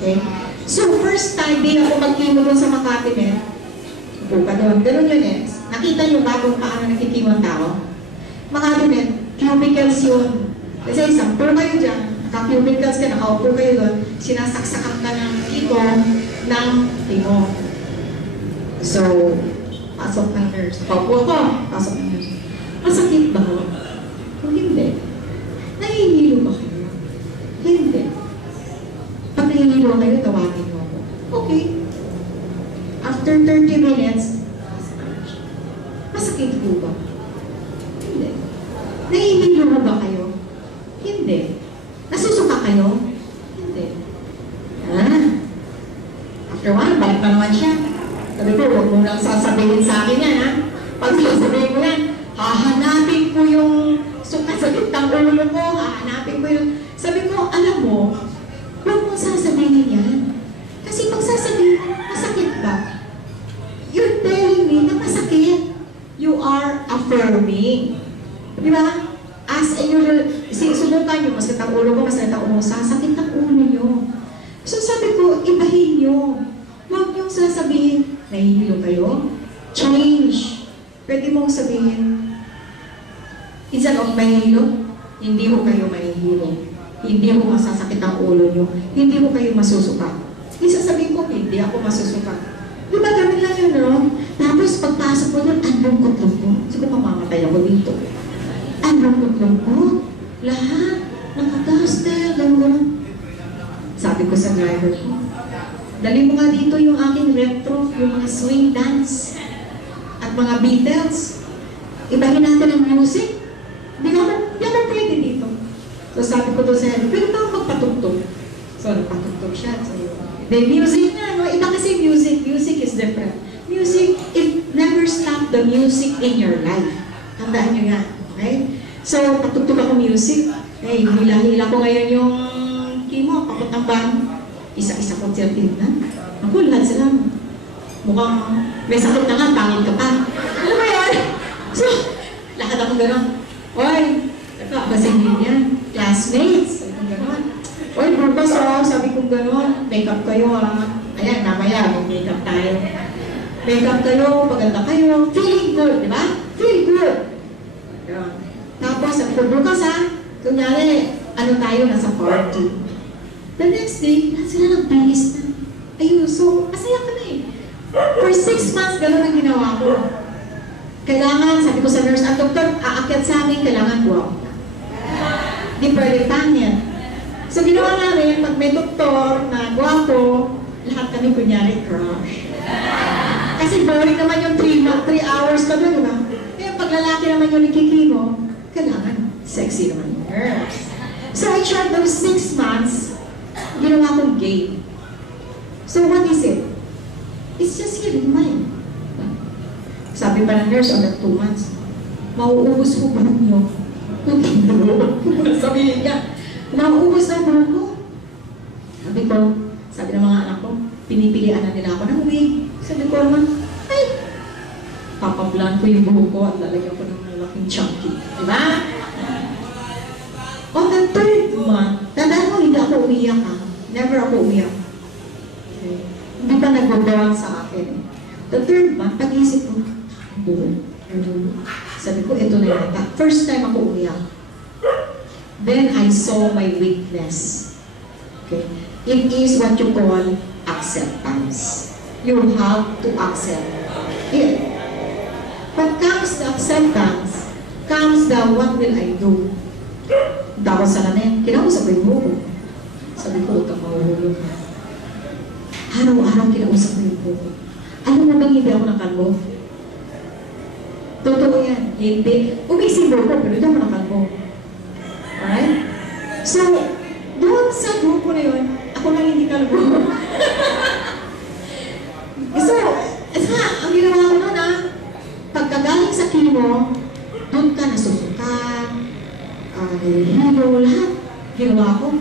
Okay? So, first time, di ako mag-chemo doon sa Makati Med. Upo ka doon. Ganun yun eh. Nakita niyo ba kung paano nagkikimo ang tao? Makati Med, cubicles yun. Kasi isang puro kayo dyan, naka-cubicles ka, nakaupo kayo doon, sinasaksakan ka ng ito ng chemo. So, pasok ng nurse. Paupo ako, pasok ng nurse. Masakit ba? Kung hindi. Nahihilo ba kayo? Hindi. Pag nahihilo kayo, tawagin mo ako. Okay. After 30 minutes, masakit po ba? Hindi. Nahihilo ba kayo? Hindi. Nasusuka kayo? Hindi. After one, balik pa naman siya. Sabi ko, huwag mo lang sasabihin sa akin yan, ha? Pag sasabihin mo yan, hahanapin ko yung suka-sakit ng ulo ko, hahanapin ko yung... Sabi ko, alam mo, huwag mo sasabihin yan. Kasi pag sasabihin, masakit ba? You're telling me na masakit. You are affirming. Di ba? As in your... Subukan nyo, masakit ang ulo ko, masakit ang ulo ko, sasakit ang ulo nyo. So sabi ko, ibahin nyo. Huwag nyo sasabihin, nahihilo kayo? Change. Pwede mong sabihin, instead of mahihilo, hindi ho kayo mahihilo. Hindi ho masasakit ang ulo nyo. Hindi ho kayo masusuka. Isasabihin ko, hindi ako masusuka. Di ba ganun lang yun, no? Tapos pagpasok ko doon, ang lungkot-lungkot. Siguro mamamatay ako dito. Ang lungkot-lungkot. Lahat. Nakagaster. Gano'n. Sabi ko sa driver ko, dali mo nga dito yung aking retro, yung mga swing dance, at mga Beatles. Ibahin natin ang music. Di naman pwede dito. So sabi ko doon sa head, pwede ba magpatugtog? So nagpatugtog siya. So, the music na, no? Iba kasi music. Music is different. Music, it never stop the music in your life. Tandaan nyo yan. Okay? So, patugtog ako music. Eh, hila-hila ko ngayon yung chemo, papuntang ban. Isa-isa ko siya tingnan. Ako, lahat sila. Mukhang may sakit na nga, pangin ka pa. Ano ba yan? So, lahat ako gano'n. Oy, kasing din yan. Classmates. Sabi ko gano'n. Oy, bukas oh, sabi ko gano'n. Make-up kayo ah. Ayan, mamaya, mag-make-up tayo. Make-up kayo, paganda kayo. Feeling good, di ba? Feel good. Gano'n. Tapos, sabi ko, bukas ha. Kunyari, ano tayo, nasa party. The next day, lahat sila nagbihis na. Ayun, so, masaya ka na eh. For 6 months, gano'n ang ginawa ko. Kailangan, sabi ko sa nurse, ang doktor, aakyat sa amin, kailangan buwak. Di pwede pangit. So, ginawa namin, pag may doktor na guwapo, lahat kami kunyari crush. Kasi boring naman yung 3 hours ka doon, diba? Kaya pag lalaki naman yung nakikimo, kailangan sexy naman yung nurse. So, I tried those 6 months, ginawa kong game. So, what is it? It's just healing mind. Sabi pa ng nurse, on that 2 months, mauubos ko buhok nyo. Sabihin niya, mauubos na buhok ko. Sabi ng mga anak ko, pinipilian na nila ako ng wig. Sabi ko naman, ay, papablan ko yung buhok ko at lalagyan ko ng malaking chunky. Diba? On the 3rd month, tandaan mo, hindi ako umiyak ha. Never ako umiyak. Okay. Hindi pa nagbabawang sa akin. The 3rd month, pag-isip ko, sabi ko, ito na yata. First time ako umiyak. Then I saw my weakness. Okay. It is what you call acceptance. You have to accept it. When comes the acceptance, comes the what will I do? Tapos sa namin, kinausap ko yung buko. Sabi ko, utang mahuhulog na. Araw-araw kinausap ko yung buko. Alam mo bang hindi ako nakalbo? Totoo yan. Hindi. Umisip ko, pero hindi ako nakalbo. Alright? So, doon sa grupo na yun, ako lang hindi kalbo. So, ang ginawa ko nun pagkagaling sa chemo, doon ka nasusukan, hilo, lahat. Ginawa ko.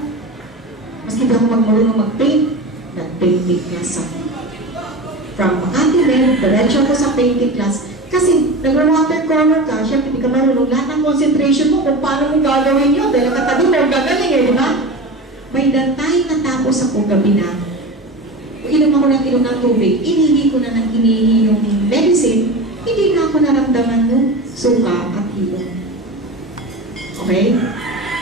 Maski di ako marunong mag-paint, nag-painting class ako. From Makati Med, diretso ako sa painting class. Kasi nag-watercolor ka, syempre hindi ka marunong lahat ng concentration mo kung paano mo gagawin yun. Dahil katabi mo, gagaling di ba? By the time natapos ako gabi na, inom ako ng inom ng tubig, inihi ko na ng inihi yung medicine, hindi na ako naramdaman ng suka at hilo. Okay?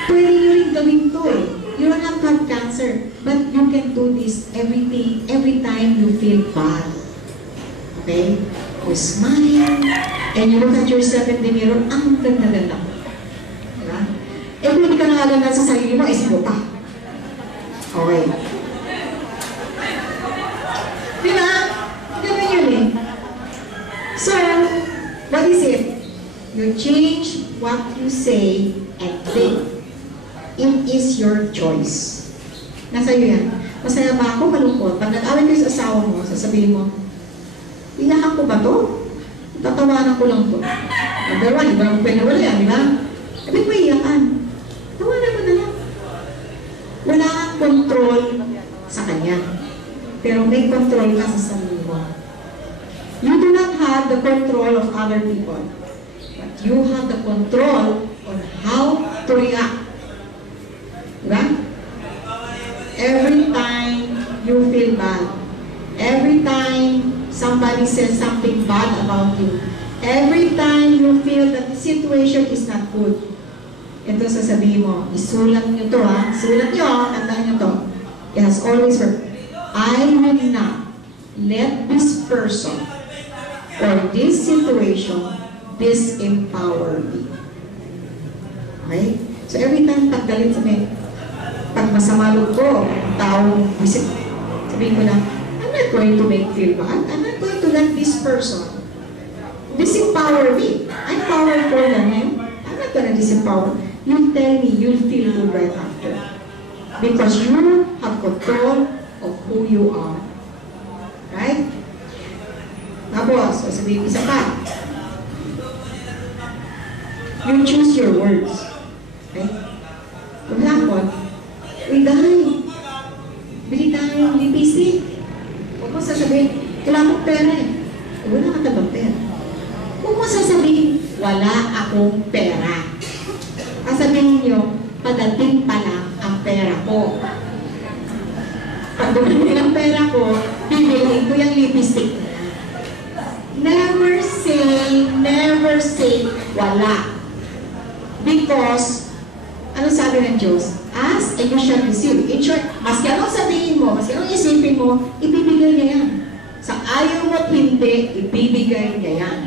Pwede nyo rin gawin to eh. You don't have to have cancer, but you can do this every time you feel bad. Okay? You smile, and you look at yourself in the mirror, ang ganda-ganda mo. Diba? Eh kung hindi ka nakaganda sa sarili mo, isip mo pa. Okay. Diba? Ganun yun eh. So, what is it? You change what you say and think. It is your choice. Nasa iyo yan. Masaya ba ako, malungkot? Pag nag-away kayo sa asawa mo, sasabihin mo, iyakan ko ba to? Tatawanan ko lang to. Number one, iba ang pwede wala yan, di ba? Sabi ko iyakan. Tawanan mo na lang. Wala kang control sa kanya. Pero may control ka sa sarili mo. You do not have the control of other people. But you have the control on how to react. Diba? Every time you feel bad, every time somebody says something bad about you, every time you feel that the situation is not good, ito sasabihin mo, isulat nyo to ha, sulat nyo ha, tandaan nyo to. It has always worked. I will not let this person or this situation disempower me. Okay? So every time paggalit sa may, pag masama loob ko, taong visit, sabihin ko na, I'm not going to make feel bad. I'm not going to let this person disempower me. I'm powerful than him. I'm not going to disempower. You tell me, you'll feel good right after. Because you have control of who you are. Right? Tapos, sabihin isa pa. You choose your words. Okay? Kung lakot, uy, dahil, bili tayo ng lipstick. Huwag mo sasabihin, kailangan kong pera eh. Wala ka talagang pera. Huwag mo sasabihin, wala akong pera. Sasabihin nyo, padating pa lang ang pera ko. Pag dumating ang pera ko, bibiliin ko yung lipstick na. Never say, wala. Because, ano sabi ng Diyos? Ask and you shall receive. In short, maski anong sabihin mo, maski anong isipin mo, ibibigay niya yan. Sa ayaw mo hindi, ibibigay niya yan.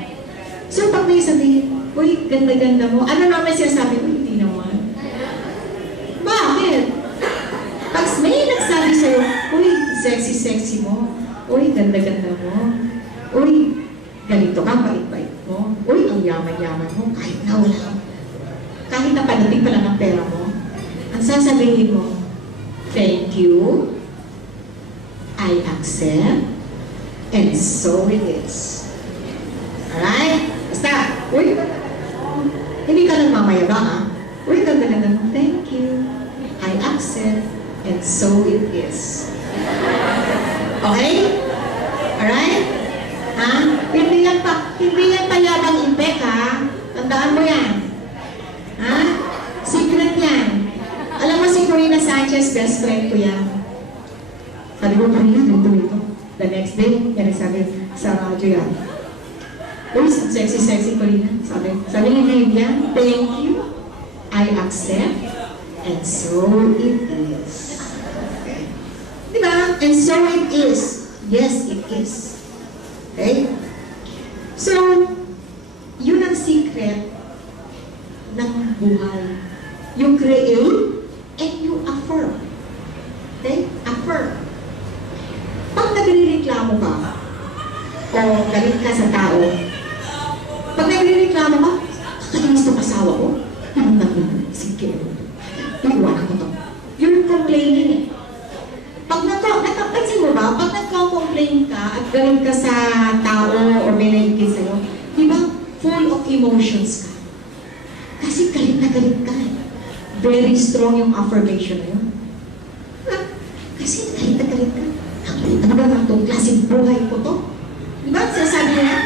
So pag may sabihin, uy, ganda-ganda mo, ano naman siya sabi mo? Hindi naman. Bakit? Pag may nagsabi sa'yo, uy, sexy-sexy mo, uy, ganda-ganda mo, uy, ganito ka, bait-bait mo, uy, ang yaman-yaman mo, kahit na wala ka. Kahit na padating pa lang ang pera mo, ang sasabihin mo, thank you, I accept, and so it is. Alright? Basta, uy, hindi ka lang mamayabang ha. Uy, ganda-ganda mo, thank you, I accept, and so it is. Okay? Alright? Ha? Hindi yan payabang impek ha. Tandaan mo yan. Ha? Secret yan. Alam mo si Corina Sanchez, best friend ko yan. Sabi ko, Corina, dito. The next day, yan sabi sa radyo yan. Uy, sexy Corina. Sabi ni Vivian, thank you, I accept, and so it is. Okay. Diba? And so it is. Yes, it is. Okay? So, yun ang secret ng buhay. You create and you affirm. Okay? Affirm. Pag nagrereklamo ka, o galit ka sa tao, pag nagrereklamo ka, kakainis itong asawa ko, sige, iiwanan ko to. You're complaining eh. Pag nakapansin mo ba, pag nagko-complain ka at galit ka sa tao o may naigit sa'yo, di ba, full of emotions ka. Kasi galit na galit ka eh. Very strong yung affirmation na yun. Kasi galit na galit ka. Ano ba itong klaseng buhay ko to? Di ba? Sinasabi niya,